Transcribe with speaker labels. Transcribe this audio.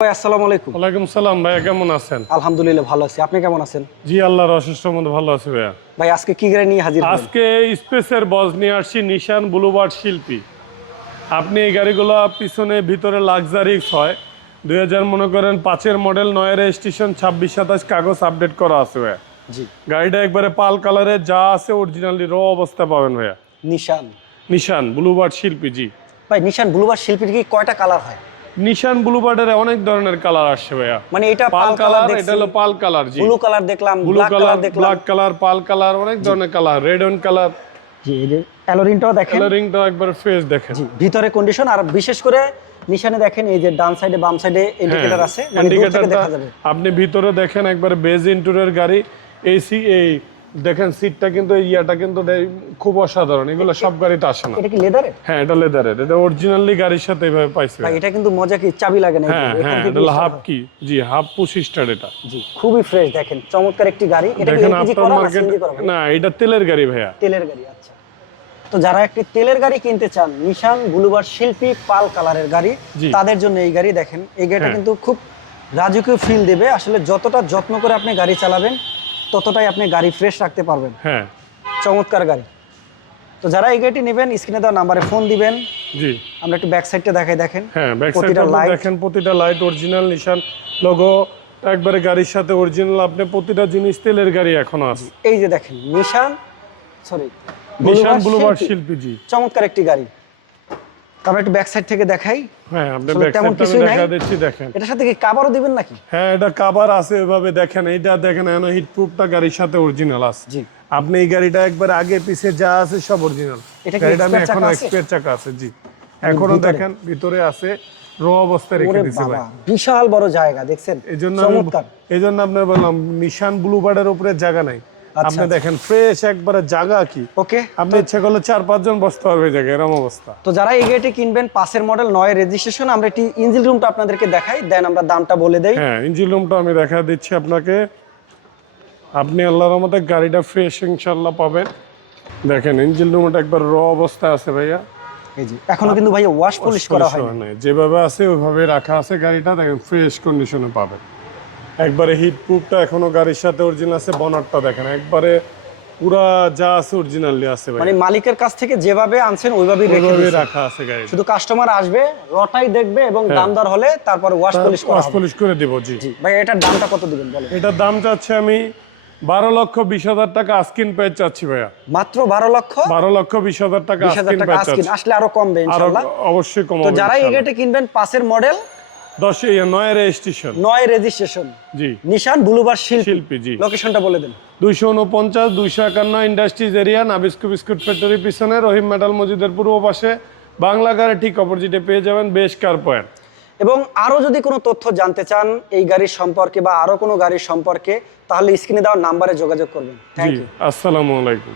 Speaker 1: ভাই আসসালামু আলাইকুম।
Speaker 2: ওয়ালাইকুম সালাম ভাইয়া কেমন আছেন?
Speaker 1: আলহামদুলিল্লাহ ভালো আছি। আপনি কেমন আছেন?
Speaker 2: জি আল্লাহর অশেষ মধ্যে ভালো আছে ভাইয়া।
Speaker 1: ভাই আজকে কি গাড়ি নিয়ে হাজির
Speaker 2: আজকে স্পেসের বজ নিয়ে আসছি নিশান ব্লুবার্ড শিল্পী। আপনি এই গাড়িগুলো পিছনে ভিতরে লাক্সারিক্স হয় দুই হাজার মনে করেন পাঁচের মডেল নয় রেজিস্ট্রেশন ছাব্বিশ সাতাশ কাগজ আপডেট করা আছে ভাইয়া।
Speaker 1: জি।
Speaker 2: গাড়িটা একবারে পাল কালারে যা আছে অরিজিনালি র অবস্থা পাবেন ভাইয়া।
Speaker 1: নিশান।
Speaker 2: নিশান ব্লুবার্ড শিল্পী জি।
Speaker 1: ভাই নিশান ব্লুবার শিল্পীর কি কয়টা কালার হয়?
Speaker 2: নিশান ব্লু ব্লুবার্ডের অনেক ধরনের কালার আসছে ভাইয়া।
Speaker 1: মানে এটা
Speaker 2: পাল কালার এটা হলো পাল কালার জি।
Speaker 1: ব্লু কালার দেখলাম
Speaker 2: ব্লু কালার
Speaker 1: দেখলাম।
Speaker 2: ব্ল্যাক কালার পাল কালার অনেক ধরনের কালার রেড অন কালার
Speaker 1: জি এই যে অ্যালোরিনটাও দেখেন।
Speaker 2: কালারিংটা একবার ফ্রেশ দেখেন।
Speaker 1: জি ভিতরে কন্ডিশন আর বিশেষ করে নিশানে দেখেন এই যে ডান সাইডে বাম সাইডে ইন্ডিকেটর আছে মানে দূর থেকে দেখা যাবে।
Speaker 2: আপনি ভিতরে দেখেন একবার বেজ ইন্টুরের গাড়ি এসি এই দেখেন সিটটা কিন্তু ইয়াটা কিন্তু খুব অসাধারণ। এগুলো সব গাড়িতে আসে না।
Speaker 1: এটা কি লেদারে
Speaker 2: হ্যাঁ এটা লেদারের এটা অরিজিনালি গাড়ির সাথে এইভাবে পাইছে।
Speaker 1: ভাই এটা কিন্তু মজা কি চাবি লাগে না
Speaker 2: হ্যাঁ হ্যাঁ এটা হাফ কি? জি হাফ পুশ স্টার এটা।
Speaker 1: জি খুবই ফ্রেশ দেখেন চমৎকার একটি গাড়ি। এটা কি এলপিজি করা না
Speaker 2: এটা তেলের গাড়ি ভাইয়া।
Speaker 1: তেলের গাড়ি আচ্ছা। তো যারা একটি তেলের গাড়ি কিনতে চান নিশান বুলুবার শিল্পী পাল কালারের গাড়ি তাদের জন্য এই গাড়ি দেখেন এই গাড়িটা
Speaker 2: হ্যাঁ।
Speaker 1: কিন্তু খুব রাজকীয় ফিল দেবে। আসলে যতটা যত্ন করে আপনি গাড়ি চালাবেন ততটাই আপনি গাড়ি ফ্রেশ রাখতে পারবেন।
Speaker 2: হ্যাঁ।
Speaker 1: চমৎকার গাড়ি। তো যারা এই গাড়িটি নেবেন স্ক্রিনে দেওয়া নাম্বারে ফোন দিবেন।
Speaker 2: জি।
Speaker 1: আমরা একটু ব্যাক সাইডটা দেখাই দেখেন।
Speaker 2: হ্যাঁ ব্যাক
Speaker 1: প্রতিটা লাইট
Speaker 2: দেখেন প্রতিটা লাইট অরিজিনাল নিশান লোগো একবারে গাড়ির সাথে অরিজিনাল আপনি প্রতিটা জিনিস তেলের গাড়ি এখনও আছে।
Speaker 1: এই যে দেখেন নিশান সরি
Speaker 2: নিশান ব্লুবার্ড শিল্পী জি।
Speaker 1: চমৎকার একটি গাড়ি। আমরা একটু ব্যাক সাইড থেকে দেখাই।
Speaker 2: হ্যাঁ আপনি ব্যাক। দেখা দিচ্ছি দেখেন।
Speaker 1: এটার সাথে কি দিবেন নাকি?
Speaker 2: হ্যাঁ এটা কাবার আছে এভাবে দেখেন এইটা দেখেন এখানে হিট প্রুফটা গাড়ির সাথে অরিজিনাল আছে।
Speaker 1: জি।
Speaker 2: আপনি এই গাড়িটা একবার আগে পিছে যা আছে সব অরিজিনাল
Speaker 1: এটা কি
Speaker 2: আমি
Speaker 1: চাকা আছে?
Speaker 2: এক্সপেয়ার চাকা আছে জি।
Speaker 1: এখনও
Speaker 2: দেখেন ভিতরে আছে র অবস্থায় রেখে ভাই।
Speaker 1: বিশাল বড় জায়গা দেখছেন?
Speaker 2: এই জন্য এই জন্য আপনার বললাম নিশান ব্লুবার্ডের উপরে জায়গা নাই। আপনি দেখেন ফ্রেশ একবারে জায়গা কি?
Speaker 1: ওকে
Speaker 2: আপনি ইচ্ছা করলে চার পাঁচজন বসতে পারবে জায়গায় এরম অবস্থা।
Speaker 1: তো যারা এই গাড়িটি কিনবেন পাশের মডেল নয় রেজিস্ট্রেশন আমরা একটি ইঞ্জিন রুমটা আপনাদেরকে দেখাই দেন আমরা দামটা বলে দেই।
Speaker 2: হ্যাঁ ইঞ্জিন রুমটা আমি দেখা দিচ্ছি আপনাকে। আপনি আল্লাহর মধ্যে গাড়িটা ফ্রেশ ইনশাল্লাহ পাবেন। দেখেন ইঞ্জিন রুমটা একবার র অবস্থায় আছে ভাইয়া।
Speaker 1: এখনও কিন্তু ভাই ওয়াশ পলিশ করা হয়
Speaker 2: যেভাবে আছে ওইভাবে রাখা আছে গাড়িটা। দেখেন ফ্রেশ কন্ডিশনে পাবেন। একবারে হিট প্রুফটা এখনও গাড়ির সাথে অরিজিনাল আছে বনারটা দেখেন। একবারে পুরা যা আছে অরিজিনালি আছে ভাই।
Speaker 1: মানে মালিকের কাছ থেকে যেভাবে আনছেন ওইভাবেই রেখে দিয়েছেন।
Speaker 2: রাখা আছে গাড়ি
Speaker 1: শুধু কাস্টমার আসবে রটাই দেখবে এবং দামদার হলে তারপর ওয়াশ পলিশ করা
Speaker 2: ওয়াশ পলিশ করে দিব জি।
Speaker 1: ভাই এটার দামটা কত দিবেন বলেন?
Speaker 2: এটার দাম চাচ্ছে আমি বারো লক্ষ বিশ হাজার টাকা আস্কিন পেয়ে চাচ্ছি ভাইয়া।
Speaker 1: মাত্র বারো লক্ষ?
Speaker 2: বারো লক্ষ বিশ হাজার টাকা আস্কিন
Speaker 1: আসলে আরও কমবে
Speaker 2: আরও
Speaker 1: ইনশাল্লাহ
Speaker 2: অবশ্যই কম
Speaker 1: তো যারা এই গাড়িটা কিনবেন পাশের মডেল
Speaker 2: দশ ইয়ে, নয় রেজিস্ট্রেশন।
Speaker 1: নয় রেজিস্ট্রেশন।
Speaker 2: জি।
Speaker 1: নিশান ব্লুবার শিল্পী।
Speaker 2: শিল্পী জি।
Speaker 1: লোকেশনটা বলে দেন।
Speaker 2: দুইশো উনপঞ্চাশ দুইশো একান্ন industries area Nabisco biscuit factory পিছনে রহিম মেটাল মসজিদের পূর্ব পাশে। বাংলা গাড়ি ঠিক অপোজিটে পেয়ে যাবেন বেশ কার পয়েন্ট
Speaker 1: এবং আরও যদি কোনো তথ্য জানতে চান এই গাড়ির সম্পর্কে বা আরও কোনো গাড়ির সম্পর্কে তাহলে স্ক্রিনে দেওয়ার নাম্বারে যোগাযোগ করবেন। থ্যাংক ইউ
Speaker 2: আসসালামু আলাইকুম।